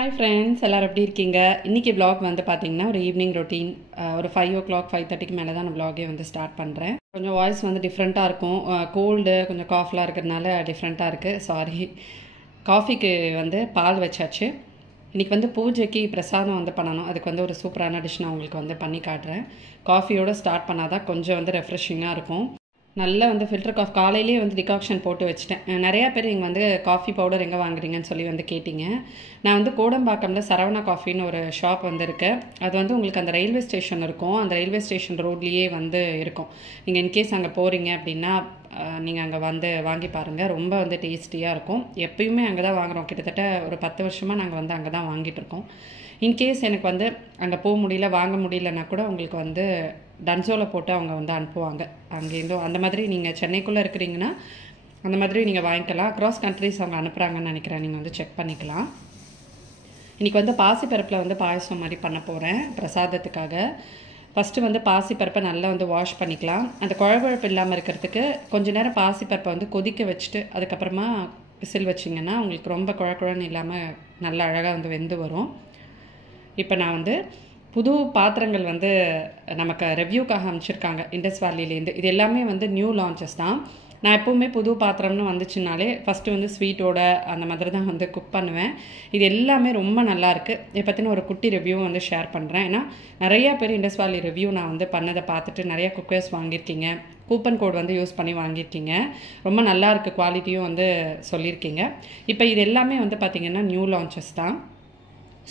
Hi friends, எல்லோரும் எப்படி இருக்கீங்க? இன்றைக்கி விலாக் வந்து பார்த்திங்கன்னா ஒரு ஈவினிங் ரொட்டீன். ஒரு 5 o'clock 5:30க்கு மேலே தான் நான் விலாகே வந்து ஸ்டார்ட் பண்ணுறேன். கொஞ்சம் வாய்ஸ் வந்து டிஃப்ரெண்ட்டாக இருக்கும். கோல்டு கொஞ்சம் காஃப்லாம் இருக்கிறதுனால டிஃப்ரெண்ட்டாக இருக்குது. சாரி. காஃபிக்கு வந்து பால் வச்சாச்சு. இன்றைக்கி வந்து பூஜைக்கு பிரசாதம் வந்து பண்ணணும். அதுக்கு வந்து ஒரு சூப்பரான டிஷ் நான் உங்களுக்கு வந்து பண்ணி காட்டுறேன். காஃபியோடு ஸ்டார்ட் பண்ணால் தான் கொஞ்சம் வந்து ரெஃப்ரெஷிங்காக இருக்கும். நல்லா வந்து ஃபில்டர் காஃபி காலையிலேயே வந்து டிகாக்ஷன் போட்டு வச்சுட்டேன். நிறையா பேர் இங்கே வந்து காஃபி பவுடர் எங்கே வாங்குறீங்கன்னு சொல்லி வந்து கேட்டிங்க. நான் வந்து கோடம்பாக்கம்ல சரவணா காஃபின்னு ஒரு ஷாப் வந்து இருக்குது. அது வந்து உங்களுக்கு அந்த ரயில்வே ஸ்டேஷன் இருக்கும். அந்த ரயில்வே ஸ்டேஷன் ரோட்லேயே வந்து இருக்கும். நீங்கள் இன்கேஸ் அங்கே போகிறீங்க அப்படின்னா நீங்கள் அங்கே வந்து வாங்கி பாருங்கள். ரொம்ப வந்து டேஸ்டியாக இருக்கும். எப்பயுமே அங்கே தான் வாங்குகிறோம். கிட்டத்தட்ட ஒரு 10 வருஷமாக நாங்கள் வந்து அங்கே தான் வாங்கிட்டு இருக்கோம். இன்கேஸ் எனக்கு வந்து அங்கே போக முடியல, வாங்க முடியலன்னா கூட உங்களுக்கு வந்து டன்சோவில் போட்டு அவங்க வந்து அனுப்புவாங்க. அங்கேருந்து அந்த மாதிரி நீங்கள் சென்னைக்குள்ளே இருக்கிறீங்கன்னா அந்த மாதிரி நீங்கள் வாங்கிக்கலாம். அக்ராஸ் கண்ட்ரிஸ் அவங்க அனுப்புகிறாங்கன்னு நினைக்கிறேன். நீங்கள் வந்து செக் பண்ணிக்கலாம். இன்றைக்கி வந்து பாசிப்பருப்பில் வந்து பாயசம் மாதிரி பண்ண போகிறேன் பிரசாதத்துக்காக. ஃபஸ்ட்டு வந்து பாசிப்பருப்பை நல்லா வந்து வாஷ் பண்ணிக்கலாம். அந்த குழகுழப்பு இல்லாமல் இருக்கிறதுக்கு கொஞ்சம் நேரம் பாசிப்பருப்பை வந்து கொதிக்க வச்சுட்டு அதுக்கப்புறமா விசில் வச்சிங்கன்னா உங்களுக்கு ரொம்ப குழக்குழன்னு இல்லாமல் நல்லா அழகாக வந்து வெந்து வரும். இப்போ நான் வந்து புது பாத்திரங்கள் வந்து நமக்கு ரெவ்யூக்காக அமைச்சிருக்காங்க இண்டஸ் வேலிலேருந்து. இது எல்லாமே வந்து நியூ லான்ச்சஸ் தான். நான் எப்போவுமே புது பாத்திரம்னு வந்துச்சுனாலே ஃபஸ்ட்டு வந்து ஸ்வீட்டோட அந்த மாதிரி தான் வந்து குக் பண்ணுவேன். இது எல்லாமே ரொம்ப நல்லாயிருக்கு. இதை பற்றின ஒரு குட்டி ரிவ்யூவும் வந்து ஷேர் பண்ணுறேன். ஏன்னா நிறையா பேர் இண்டஸ் வேலி ரிவ்யூ நான் வந்து பண்ணதை பார்த்துட்டு நிறையா குக்கர்ஸ் வாங்கியிருக்கீங்க. கூப்பன் கோட் வந்து யூஸ் பண்ணி வாங்கியிருக்கீங்க. ரொம்ப நல்லாயிருக்கு, குவாலிட்டியும் வந்து சொல்லியிருக்கீங்க. இப்போ இது எல்லாமே வந்து பார்த்திங்கன்னா நியூ லான்ச்சஸ் தான்.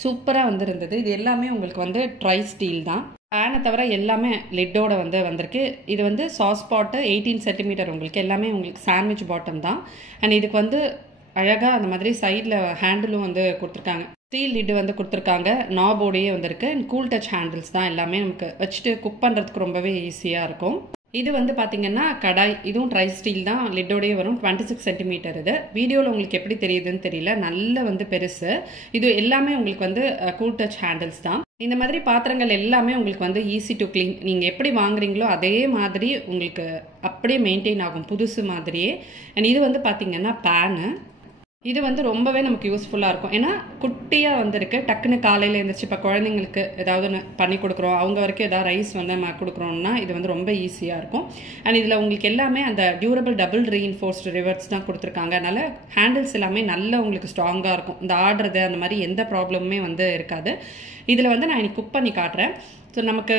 சூப்பராக வந்து இருந்தது. இது எல்லாமே உங்களுக்கு வந்து ட்ரை ஸ்டீல் தான். பேனை தவிர எல்லாமே லிட்டோட வந்து வந்திருக்கு. இது வந்து சாஸ் பாட்டு 18 சென்டிமீட்டர். உங்களுக்கு எல்லாமே உங்களுக்கு சாண்ட்விச் பாட்டம் தான். அண்ட் இதுக்கு வந்து அழகாக அந்த மாதிரி சைடில் ஹேண்டிலும் வந்து கொடுத்துருக்காங்க. ஸ்டீல் லிட்டு வந்து கொடுத்துருக்காங்க. நாபோடையே வந்திருக்கு. அண்ட் கூல் டச் ஹேண்டில்ஸ் தான். எல்லாமே நமக்கு வச்சுட்டு குக் பண்ணுறதுக்கு ரொம்பவே ஈஸியாக இருக்கும். இது வந்து பார்த்திங்கன்னா கடாய். இதுவும் ட்ரை ஸ்டீல் தான். லிட்டோடையே வரும். 26 சென்டிமீட்டர். இது வீடியோவில் உங்களுக்கு எப்படி தெரியுதுன்னு தெரியல. நல்ல வந்து பெருசு. இது எல்லாமே உங்களுக்கு வந்து கூல் டச் ஹேண்டில்ஸ் தான். இந்த மாதிரி பாத்திரங்கள் எல்லாமே உங்களுக்கு வந்து ஈஸி டு க்ளீன். நீங்கள் எப்படி வாங்குறீங்களோ அதே மாதிரி உங்களுக்கு அப்படியே மெயின்டைன் ஆகும், புதுசு மாதிரியே. அண்ட் இது வந்து பார்த்திங்கன்னா பேனு. இது வந்து ரொம்பவே நமக்கு யூஸ்ஃபுல்லாக இருக்கும். ஏன்னா குட்டியாக வந்துருக்கு. டக்குன்னு காலையில் எழுந்திரிச்சு இப்போ குழந்தைங்களுக்கு ஏதாவது ஒன்று பண்ணி கொடுக்குறோம், அவங்க வரைக்கும் ஏதாவது ரைஸ் வந்து நம்ம கொடுக்குறோம்னா இது வந்து ரொம்ப ஈஸியாக இருக்கும். அண்ட் இதில் உங்களுக்கு எல்லாமே அந்த டியூரபிள் டபுள் ரீஇன்ஃபோர்ஸ்டு ரிவர்ஸ் தான் கொடுத்துருக்காங்க. அதனால் ஹேண்டில்ஸ் எல்லாமே நல்ல உங்களுக்கு ஸ்ட்ராங்காக இருக்கும். இந்த ஆடுறது அந்த மாதிரி எந்த ப்ராப்ளமுமே வந்து இருக்காது. இதில் வந்து நான் இன்னைக்கு குக் பண்ணி காட்டுறேன். ஸோ நமக்கு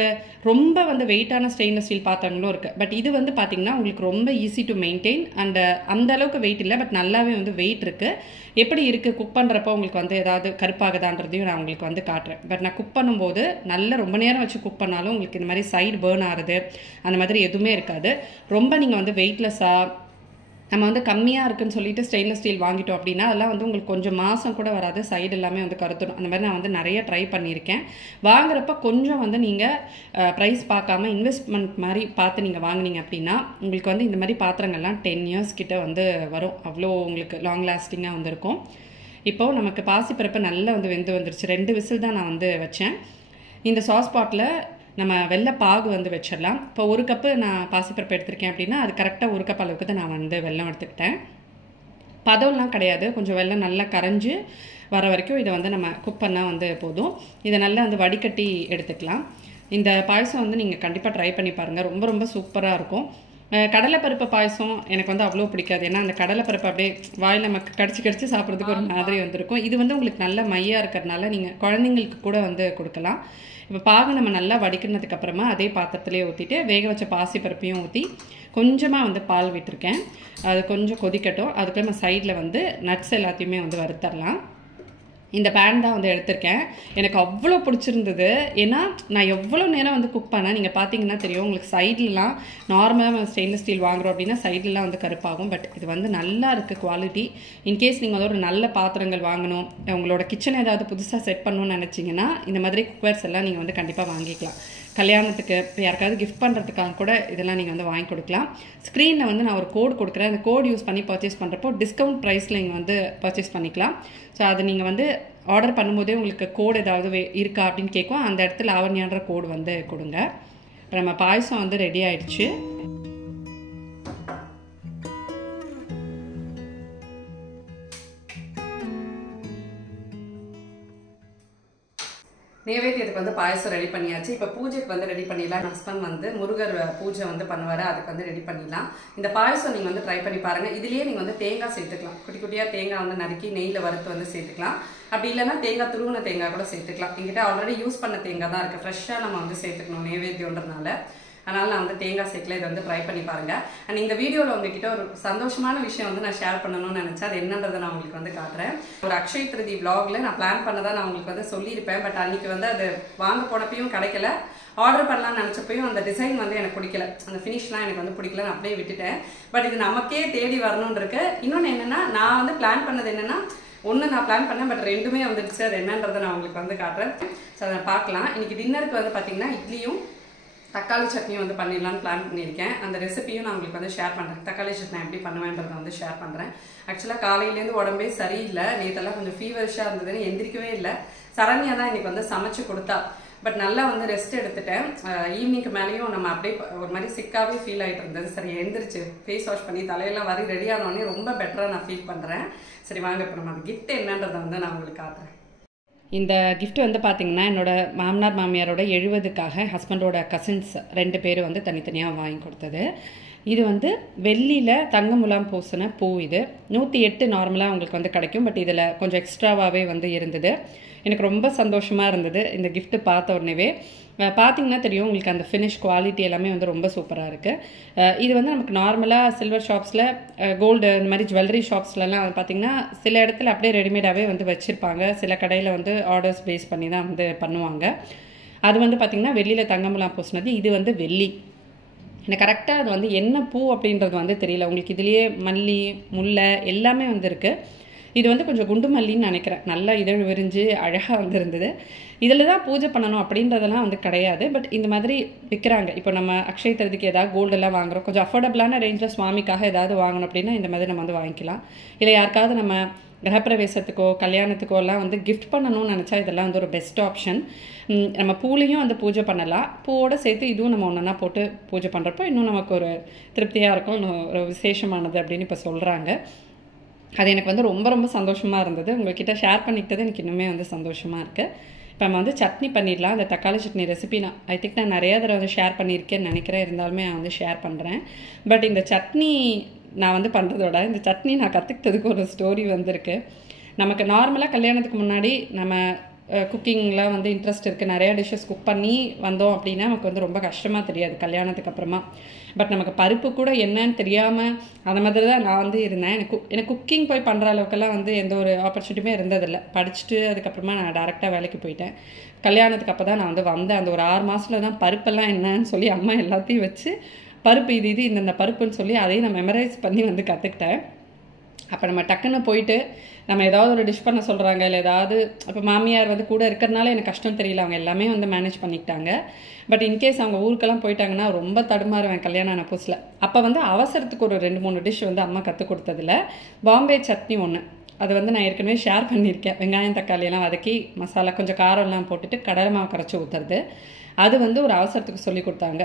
ரொம்ப வந்து வெயிட்டான ஸ்டெயின்லெஸ் ஸ்டீல் பாத்திரங்களும் இருக்குது. பட் இது வந்து பார்த்திங்கன்னா உங்களுக்கு ரொம்ப ஈஸி டு மெயின்டைன். அண்ட் அந்த அளவுக்கு வெயிட் இல்லை, பட் நல்லாவே வந்து வெயிட் இருக்குது. எப்படி இருக்குது குக் பண்ணுறப்போ உங்களுக்கு வந்து ஏதாவது கருப்பாகுதான்றதையும் நான் உங்களுக்கு வந்து காட்டுறேன். பட் நான் குக் பண்ணும்போது நல்லா ரொம்ப நேரம் வச்சு குக் பண்ணாலும் உங்களுக்கு இந்த மாதிரி சைடு பேர்ன் ஆகுது அந்த மாதிரி எதுவுமே இருக்காது. ரொம்ப நீங்கள் வந்து வெயிட்லெஸ்ஸாக நம்ம வந்து கம்மியாக இருக்குன்னு சொல்லிட்டு ஸ்டெயின்லெஸ் ஸ்டீல் வாங்கிட்டோம் அப்படின்னா அதெல்லாம் வந்து உங்களுக்கு கொஞ்சம் மாதம் கூட வராது. சைடு எல்லாமே வந்து கருத்துடும். அந்த மாதிரி நான் வந்து நிறைய ட்ரை பண்ணியிருக்கேன். வாங்குறப்ப கொஞ்சம் வந்து நீங்கள் ப்ரைஸ் பார்க்காம இன்வெஸ்ட்மெண்ட் மாதிரி பார்த்து நீங்கள் வாங்கினீங்க அப்படின்னா உங்களுக்கு வந்து இந்த மாதிரி பாத்திரங்கள்லாம் 10 years கிட்ட வந்து வரும். அவ்வளோ உங்களுக்கு லாங் லாஸ்டிங்காக வந்துருக்கும். இப்போது நமக்கு பாசிப்பருப்பு நல்லா வந்து வெந்து வந்துருச்சு. 2 விசில் தான் நான் வந்து வச்சேன். இந்த சாஸ் பாட்டில் நம்ம வெள்ளை பாகு வந்து வச்சிடலாம். இப்போ 1 கப்பு நான் பாசிப்பருப்பு எடுத்திருக்கேன் அப்படின்னா அது கரெக்டாக 1 கப் அளவுக்கு தான் நான் வந்து வெல்லம் எடுத்துக்கிட்டேன். பதம்லாம் கிடையாது. கொஞ்சம் வெல்லம் நல்லா கரைஞ்சி வர வரைக்கும் இதை வந்து நம்ம குக் பண்ணால் வந்து போதும். இதை நல்லா வந்து வடிகட்டி எடுத்துக்கலாம். இந்த பாயசம் வந்து நீங்கள் கண்டிப்பாக ட்ரை பண்ணி பாருங்கள். ரொம்ப ரொம்ப சூப்பராக இருக்கும். கடலைப்பருப்பு பாயசம் எனக்கு வந்து அவ்வளோ பிடிக்காது. ஏன்னா அந்த கடலைப்பருப்பு அப்படியே வாயில் நமக்கு கடிச்சு சாப்பிட்றதுக்கு ஒரு மாதிரி வந்திருக்கும். இது வந்து உங்களுக்கு நல்ல மையாக இருக்கிறதுனால நீங்கள் குழந்தைங்களுக்கு கூட வந்து கொடுக்கலாம். இப்போ பாகு நம்ம நல்லா வடிக்கினதுக்கப்புறமா அதே பாத்திரத்துலேயே ஊற்றிட்டு வேக வச்ச பாசிப்பருப்பையும் ஊற்றி கொஞ்சமாக வந்து பால் விட்டுருக்கேன். அது கொஞ்சம் கொதிக்கட்டும். அதுக்கு நம்ம சைடில் வந்து நட்ஸ் எல்லாத்தையுமே வந்து வறுத்தரலாம். இந்த பேன் தான் வந்து எடுத்திருக்கேன். எனக்கு அவ்வளோ பிடிச்சிருந்தது. ஏன்னா நான் எவ்வளோ நேரம் வந்து குக் பண்ணேன். நீங்கள் பார்த்தீங்கன்னா தெரியும். உங்களுக்கு சைட்லலாம் நார்மலாக ஸ்டெயின்லெஸ் ஸ்டீல் வாங்குறோம் அப்படின்னா சைட்லலாம் வந்து கருப்பாகும். பட் இது வந்து நல்லா இருக்குது குவாலிட்டி. இன்கேஸ் நீங்கள் வந்து ஒரு நல்ல பாத்திரங்கள் வாங்கணும், உங்களோட கிச்சனை ஏதாவது புதுசாக செட் பண்ணணும்னு நினச்சிங்கன்னா இந்த மாதிரி குக்கர்ஸ் எல்லாம் நீங்கள் வந்து கண்டிப்பாக வாங்கிக்கலாம். கல்யாணத்துக்கு இப்போ யாருக்காவது கிஃப்ட் பண்ணுறதுக்காக கூட இதெல்லாம் நீங்கள் வந்து வாங்கி கொடுக்கலாம். ஸ்க்ரீனில் வந்து நான் ஒரு கோட் கொடுக்குறேன். அந்த கோட் யூஸ் பண்ணி பர்ச்சேஸ் பண்ணுறப்போ டிஸ்கவுண்ட் ப்ரைஸில் நீங்கள் வந்து பர்ச்சேஸ் பண்ணிக்கலாம். ஸோ அது நீங்கள் வந்து ஆர்டர் பண்ணும்போதே உங்களுக்கு கோடு ஏதாவது இருக்கா அப்படின்னு கேட்கும். அந்த இடத்துல லாவண்யான்ற கோடு வந்து கொடுங்க. இப்போ நம்ம பாயசம் வந்து ரெடி ஆயிடுச்சு. நைவேத்தியத்துக்கு வந்து பாயசம் ரெடி பண்ணியாச்சு. இப்போ பூஜைக்கு வந்து ரெடி பண்ணிடலாம். ஹஸ்பண்ட் வந்து முருகர் பூஜை வந்து பண்ணுவார், அதுக்கு வந்து ரெடி பண்ணிடலாம். இந்த பாயசம் நீங்கள் வந்து ட்ரை பண்ணி பாருங்கள். இதுலேயே நீங்கள் வந்து தேங்காய் சேர்த்துக்கலாம். குட்டி குட்டியாக தேங்காய் வந்து நறுக்கி நெய்யில் வறுத்து வந்து சேர்த்துக்கலாம். அப்படி இல்லைன்னா தேங்காய் துருவின தேங்காய் கூட சேர்த்துக்கலாம். எங்கிட்ட ஆல்ரெடி யூஸ் பண்ண தேங்காய் தான் இருக்குது. ஃப்ரெஷ்ஷாக நம்ம வந்து சேர்த்துக்கணும் நைவேத்தியன்றதுனால. அதனால் நான் வந்து தேங்காய் சேர்க்கல. இதை வந்து ட்ரை பண்ணி பாருங்கள். அண்ட் இந்த வீடியோவில் உங்ககிட்ட ஒரு சந்தோஷமான விஷயம் வந்து நான் ஷேர் பண்ணணும்னு நினச்சேன். அது என்னன்றதை நான் உங்களுக்கு வந்து காட்டுறேன். ஒரு அக்ஷய திருதி vlogல நான் பிளான் பண்ணதான் நான் உங்களுக்கு வந்து சொல்லியிருப்பேன். பட் அன்றைக்கி வந்து அது வாங்க போனப்பையும் கிடைக்கல. ஆர்டர் பண்ணலாம்னு நினச்சப்பையும் அந்த டிசைன் வந்து எனக்கு பிடிக்கல, அந்த ஃபினிஷ்லாம் எனக்கு வந்து பிடிக்கல, நான் அப்படியே விட்டுட்டேன். பட் இது நமக்கே தேடி வரணும்னு இருக்கு. இன்னொன்று என்னென்னா, நான் வந்து பிளான் பண்ணது என்னென்னா, ஒன்று நான் பிளான் பண்ணேன், பட் ரெண்டுமே வந்துடுச்சு. அது என்னன்றதை நான் உங்களுக்கு வந்து காட்டுறேன். ஸோ அதை பார்க்கலாம். இன்றைக்கி டின்னருக்கு வந்து பார்த்திங்கன்னா இட்லியும் தக்காளி சட்னியும் வந்து பண்ணிடலான்னு பிளான் பண்ணியிருக்கேன். அந்த ரெசிபியும் நான் உங்களுக்கு வந்து ஷேர் பண்ணுறேன். தக்காளி சட்னி எப்படி பண்ணுவேன்றதை வந்து ஷேர் பண்ணுறேன். ஆக்சுவலாக காலையிலேருந்து உடம்பே சரியில்லை. நேற்றெல்லாம் கொஞ்சம் ஃபீவரிஷாக இருந்ததுன்னு எந்திரிக்கவே இல்லை. சரண்யா தான் இன்றைக்கி வந்து சமைச்சு கொடுத்தா. பட் நல்லா வந்து ரெஸ்ட் எடுத்துட்டேன். ஈவினிங்க்கு மேலேயும் நம்ம அப்படியே ஒரு மாதிரி சிக்காகவே ஃபீல் ஆகிட்டு இருந்தது. சரி எழுந்திரிச்சு ஃபேஸ் வாஷ் பண்ணி தலையெல்லாம் வரி ரெடி ஆனோடனே ரொம்ப பெட்டராக நான் ஃபீல் பண்ணுறேன். சரி வாங்க இப்போ நம்ம அந்த கிஃப்ட் என்னன்றதை வந்து நான் உங்களுக்கு காட்டுறேன். இந்த கிஃப்ட் வந்து பார்த்திங்கன்னா என்னோட மாமனார் மாமியாரோட 70க்காக ஹஸ்பண்டோட கசின்ஸ் 2 பேர் வந்து தனித்தனியாக வாங்கி கொடுத்தது. இது வந்து வெள்ளியில் தங்க முலாம் பூசின பூ. இது 108 நார்மலாக உங்களுக்கு வந்து கிடைக்கும். பட் இதில் கொஞ்சம் எக்ஸ்ட்ராவாகவே வந்து இருந்தது. எனக்கு ரொம்ப சந்தோஷமாக இருந்தது இந்த கிஃப்ட்டு பார்த்த உடனேவே. பார்த்திங்கன்னா தெரியும் உங்களுக்கு அந்த ஃபினிஷ் குவாலிட்டி எல்லாமே வந்து ரொம்ப சூப்பராக இருக்குது. இது வந்து நமக்கு நார்மலாக சில்வர் ஷாப்ஸில் கோல்டு இந்த மாதிரி ஜுவல்லரி ஷாப்ஸ்லலாம் பார்த்திங்கன்னா சில இடத்துல அப்படியே ரெடிமேடாகவே வந்து வச்சுருப்பாங்க. சில கடையில் வந்து ஆர்டர்ஸ் பேஸ் பண்ணி தான் வந்து பண்ணுவாங்க. அது வந்து பார்த்திங்கன்னா வெள்ளியில் தங்கமெல்லாம் பூசினது. இது வந்து வெள்ளி. எனக்கு கரெக்டாக அது வந்து என்ன பூ அப்படின்றது வந்து தெரியல. உங்களுக்கு இதுலேயே மல்லி முல்லை எல்லாமே வந்து இருக்குது. இது வந்து கொஞ்சம் குண்டு மல்லின்னு நினைக்கிறேன். நல்லா இதழ் விரிஞ்சு அழகாக வந்து இருந்தது. இதில் தான் பூஜை பண்ணணும் அப்படின்றதெல்லாம் வந்து கிடையாது. பட் இந்த மாதிரி விற்கிறாங்க. இப்போ நம்ம அக்ஷய திருதிக்கு ஏதாவது கோல்டெல்லாம் வாங்குகிறோம், கொஞ்சம் அஃபோர்டபுளான ரேஞ்சில் சுவாமிக்காக ஏதாவது வாங்கணும் அப்படின்னா இந்த மாதிரி நம்ம வந்து வாங்கிக்கலாம். இல்லை யாருக்காவது நம்ம கிரகப்பிரவேசத்துக்கோ கல்யாணத்துக்கோ எல்லாம் வந்து கிஃப்ட் பண்ணணும்னு நினச்சா இதெல்லாம் வந்து ஒரு பெஸ்ட் ஆப்ஷன். நம்ம பூலையும் வந்து பூஜை பண்ணலாம். பூவோடு சேர்த்து இதுவும் நம்ம ஒன்றா போட்டு பூஜை பண்ணுறப்போ இன்னும் நமக்கு ஒரு திருப்தியாக இருக்கும், இன்னும் ஒரு விசேஷமானது அப்படின்னு இப்போ சொல்கிறாங்க. அது எனக்கு வந்து ரொம்ப ரொம்ப சந்தோஷமாக இருந்தது. உங்கள்கிட்ட ஷேர் பண்ணிக்கிட்டது எனக்கு இன்னுமே வந்து சந்தோஷமாக இருக்குது. இப்போ நம்ம வந்து சட்னி பண்ணிடலாம். அந்த தக்காளி சட்னி ரெசிபி நான் நிறையா தடவை வந்து ஷேர் பண்ணியிருக்கேன்னு நினைக்கிறேன். இருந்தாலுமே நான் வந்து ஷேர் பண்ணுறேன். பட் இந்த சட்னி நான் வந்து பண்ணுறதோட இந்த சட்னி நான் கற்றுக்கிட்டதுக்கு ஒரு ஸ்டோரி வந்திருக்கு. நமக்கு நார்மலாக கல்யாணத்துக்கு முன்னாடி நம்ம குக்கிங்லாம் வந்து இன்ட்ரெஸ்ட் இருக்குது, நிறையா டிஷ்ஷஸ் குக் பண்ணி வந்தோம் அப்படின்னா நமக்கு வந்து ரொம்ப கஷ்டமாக தெரியாது கல்யாணத்துக்கு அப்புறமா. பட் நமக்கு பருப்பு கூட என்னன்னு தெரியாமல் அந்த மாதிரி தான் நான் வந்து இருந்தேன். எனக்கு குக்கிங் போய் பண்ணுற அளவுக்கெல்லாம் வந்து எந்த ஒரு ஆப்பர்ச்சுனிட்டியுமே இருந்ததில்லை. படிச்சுட்டு அதுக்கப்புறமா நான் டேரெக்டாக வேலைக்கு போயிட்டேன். கல்யாணத்துக்கு அப்போ தான் நான் வந்து வந்தேன். அந்த ஒரு 6 மாதத்தில் தான் பருப்பெல்லாம் என்னன்னு சொல்லி அம்மா எல்லாத்தையும் வச்சு பருப்பு இது இந்த பருப்புன்னு சொல்லி அதையும் நான் மெமரைஸ் பண்ணி வந்து கற்றுக்கிட்டேன். அப்போ நம்ம டக்குன்னு போயிட்டு நம்ம ஏதாவது ஒரு டிஷ் பண்ண சொல்கிறாங்க, இல்லை ஏதாவது இப்போ மாமியார் வந்து கூட இருக்கிறதுனால எனக்கு கஷ்டம் தெரியல, அவங்க எல்லாமே வந்து மேனேஜ் பண்ணிக்கிட்டாங்க. பட் இன்கேஸ் அவங்க ஊருக்கெல்லாம் போயிட்டாங்கன்னா ரொம்ப தடுமாறுவேன் கல்யாணம் ஆன புதுசில். அப்போ வந்து அவசரத்துக்கு ஒரு 2-3 டிஷ் வந்து அம்மா கற்றுக் கொடுத்ததில்ல. பாம்பே சட்னி ஒன்று, அது வந்து நான் ஏற்கனவே ஷேர் பண்ணியிருக்கேன். வெங்காயம் தக்காளியெல்லாம் வதக்கி மசாலா கொஞ்சம் காரம்லாம் போட்டுட்டு கடலை மாவு கரைச்சி ஊற்றுறது, அது வந்து ஒரு அவசரத்துக்கு சொல்லி கொடுத்தாங்க.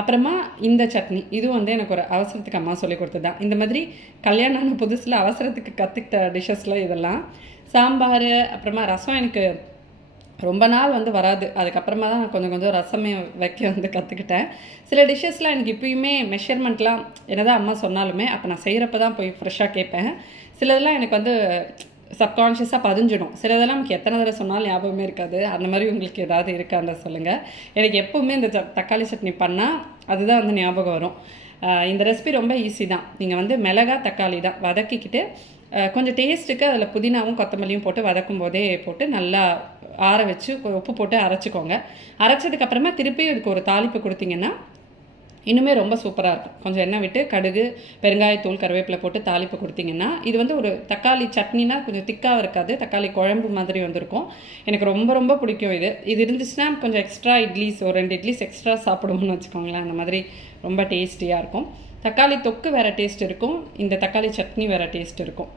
அப்புறமா இந்த சட்னி, இதுவும் வந்து எனக்கு ஒரு அவசரத்துக்கு அம்மா சொல்லி கொடுத்தது தான். இந்த மாதிரி கல்யாணம் ஆன புதுசில் அவசரத்துக்கு கற்றுக்கிட்ட டிஷ்ஷஸில் இதெல்லாம். சாம்பார் அப்புறமா ரசம் எனக்கு ரொம்ப நாள் வந்து வராது. அதுக்கப்புறமா தான் நான் கொஞ்சம் கொஞ்சம் ரசமே வைக்க வந்து கற்றுக்கிட்டேன். சில டிஷ்ஷஸ்லாம் எனக்கு இப்போயுமே மெஷர்மெண்ட்லாம் என்னதான் அம்மா சொன்னாலுமே அப்போ நான் செய்கிறப்ப தான் போய் ஃப்ரெஷ்ஷாக கேட்பேன். சிலதெல்லாம் எனக்கு வந்து சப்கான்ஷியஸாக பதிஞ்சிடும். சிலதெல்லாம் நமக்கு எத்தனை தடவை சொன்னாலும் ஞாபகமே இருக்காது. அந்த மாதிரி உங்களுக்கு ஏதாவது இருக்கான்னு சொல்லுங்கள். எனக்கு எப்போவுமே இந்த தக்காளி சட்னி பண்ணால் அதுதான் வந்து ஞாபகம் வரும். இந்த ரெசிபி ரொம்ப ஈஸி தான். நீங்கள் வந்து மிளகா தக்காளி தான் வதக்கிக்கிட்டு கொஞ்சம் டேஸ்ட்டுக்கு அதில் புதினாவும் கொத்தமல்லியும் போட்டு வதக்கும் போதே போட்டு நல்லா ஆற வச்சு உப்பு போட்டு அரைச்சிக்கோங்க. அரைச்சதுக்கப்புறமா திருப்பி இதுக்கு ஒரு தாளிப்பு கொடுத்தீங்கன்னா இன்னுமே ரொம்ப சூப்பராக இருக்கும். கொஞ்சம் எண்ணெய் விட்டு கடுகு பெருங்காயத்தூள் கருவேப்பிலை போட்டு தாளிப்பு கொடுத்தீங்கன்னா இது வந்து ஒரு தக்காளி சட்னினா கொஞ்சம் திக்காக இருக்காது, தக்காளி குழம்பு மாதிரி வந்திருக்கும். எனக்கு ரொம்ப ரொம்ப பிடிக்கும் இது இருந்துச்சுன்னா கொஞ்சம் எக்ஸ்ட்ரா இட்லிஸ் ஒரு 2 இட்லிஸ் எக்ஸ்ட்ரா சாப்பிடுவோம்னு வச்சுக்கோங்களேன். அந்த மாதிரி ரொம்ப டேஸ்டியாக இருக்கும். தக்காளி தொக்கு வேறு டேஸ்ட் இருக்கும், இந்த தக்காளி சட்னி வேறு டேஸ்ட் இருக்கும்.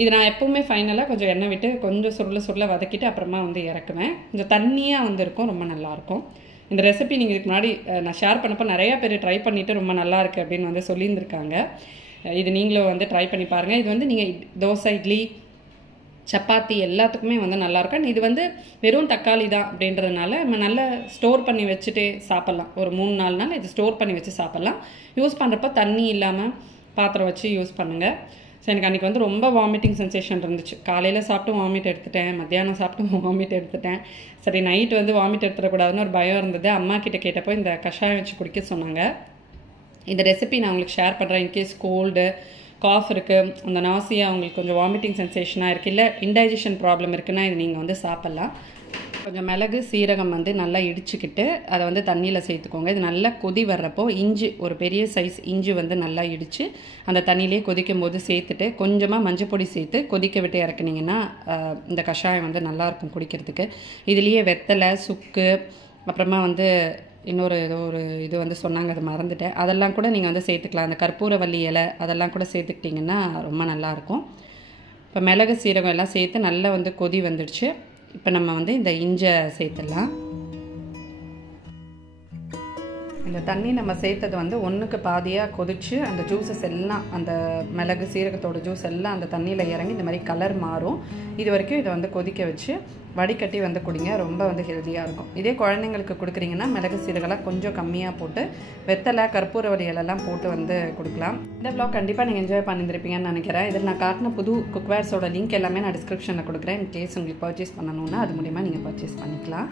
இது நான் எப்போவுமே ஃபைனலாக கொஞ்சம் எண்ணெய் விட்டு கொஞ்சம் சுருள வதக்கிட்டு அப்புறமா வந்து இறக்குவேன். கொஞ்சம் தண்ணியாக வந்து இருக்கும், ரொம்ப நல்லாயிருக்கும். இந்த ரெசிபி நீங்கள் இதுக்கு முன்னாடி நான் ஷேர் பண்ணப்போ நிறையா பேர் ட்ரை பண்ணிவிட்டு ரொம்ப நல்லா இருக்குது அப்படின்னு வந்து சொல்லியிருந்திருக்காங்க. இது நீங்களும் வந்து ட்ரை பண்ணி பாருங்கள். இது வந்து நீங்கள் தோசை இட்லி சப்பாத்தி எல்லாத்துக்குமே வந்து நல்லாயிருக்கும். இது வந்து வெறும் தக்காளி தான் அப்படின்றதுனால நம்ம நல்லா ஸ்டோர் பண்ணி வச்சுட்டு சாப்பிட்லாம். ஒரு 3-4 நாள் இது ஸ்டோர் பண்ணி வச்சு சாப்பிட்லாம். யூஸ் பண்ணுறப்ப தண்ணி இல்லாமல் பாத்திரம் வச்சு யூஸ் பண்ணுங்கள். ஸோ எனக்கு அன்றைக்கி வந்து ரொம்ப வாமிட்டிங் சென்சேஷன் இருந்துச்சு. காலையில் சாப்பிட்டு வாமிட் எடுத்துட்டேன், மத்தியானம் சாப்பிட்டு வாமிட் எடுத்துட்டேன். சரி நைட்டு வந்து வாமிட் எடுத்துடக்கூடாதுன்னு ஒரு பயம் இருந்தது. அம்மா கிட்ட கேட்டப்போ இந்த கஷாயம் வச்சு குடிக்க சொன்னாங்க. இந்த ரெசிபி நான் உங்களுக்கு ஷேர் பண்ணுறேன். இன்கேஸ் கோல்டு காஃப் இருக்குது, அந்த நாசியா உங்களுக்கு கொஞ்சம் வாமிட்டிங் சென்சேஷனாக இருக்குது, இல்லை இன்டைஜஷன் ப்ராப்ளம் இருக்குன்னா இது நீங்கள் வந்து சாப்பிட்லாம். கொஞ்சம் மிளகு சீரகம் வந்து நல்லா இடிச்சுக்கிட்டு அதை வந்து தண்ணியில் சேர்த்துக்கோங்க. இது நல்லா கொதி வர்றப்போ இஞ்சி, ஒரு பெரிய சைஸ் இஞ்சி வந்து நல்லா இடித்து அந்த தண்ணியிலே கொதிக்கும் போது சேர்த்துட்டு கொஞ்சமாக மஞ்சள் பொடி சேர்த்து கொதிக்க விட்டு இறக்குனீங்கன்னா இந்த கஷாயம் வந்து நல்லாயிருக்கும் குடிக்கிறதுக்கு. இதுலேயே வெத்தலை, சுக்கு, அப்புறமா வந்து இன்னொரு இது வந்து சொன்னாங்க, அது மறந்துட்டேன். அதெல்லாம் கூட நீங்கள் வந்து சேர்த்துக்கலாம். அந்த கற்பூரவள்ளி இலை அதெல்லாம் கூட சேர்த்துக்கிட்டிங்கன்னா ரொம்ப நல்லாயிருக்கும். இப்போ மிளகு சீரகம் எல்லாம் சேர்த்து நல்லா வந்து கொதி வந்துடுச்சு. இப்போ நம்ம வந்து இந்த இஞ்சை சேர்த்துடலாம். இந்த தண்ணி நம்ம சேர்த்தது வந்து ஒன்றுக்கு பாதியாக கொதிச்சு அந்த ஜூஸஸ் எல்லாம், அந்த மிளகு சீரகத்தோட ஜூஸ் எல்லாம் அந்த தண்ணியில் இறங்கி இந்த மாதிரி கலர் மாறும். இது வரைக்கும் இதை வந்து கொதிக்க வச்சு வடிகட்டி வந்து குடிங்க. ரொம்ப வந்து ஹெல்த்தியாக இருக்கும். இதே குழந்தைங்களுக்கு கொடுக்குறீங்கன்னா மிளகு சீரகெல்லாம் கொஞ்சம் கம்மியாக போட்டு வெத்தலை, கற்பூரவள்ளி இலையெல்லாம் போட்டு வந்து கொடுக்கலாம். இந்த வ்ளாக் கண்டிப்பாக நீங்கள் என்ஜாய் பண்ணியிருப்பீங்கன்னு நினைக்கிறேன். இதில் நான் காட்டின புது குக்வேர்ஸோட லிங்க் எல்லாமே நான் டிஸ்கிரிப்ஷனில் கொடுக்குறேன். இன்கேஸ் உங்களுக்கு பர்ச்சேஸ் பண்ணணுன்னா அது மூலிமா நீங்கள் பர்ச்சேஸ் பண்ணிக்கலாம்.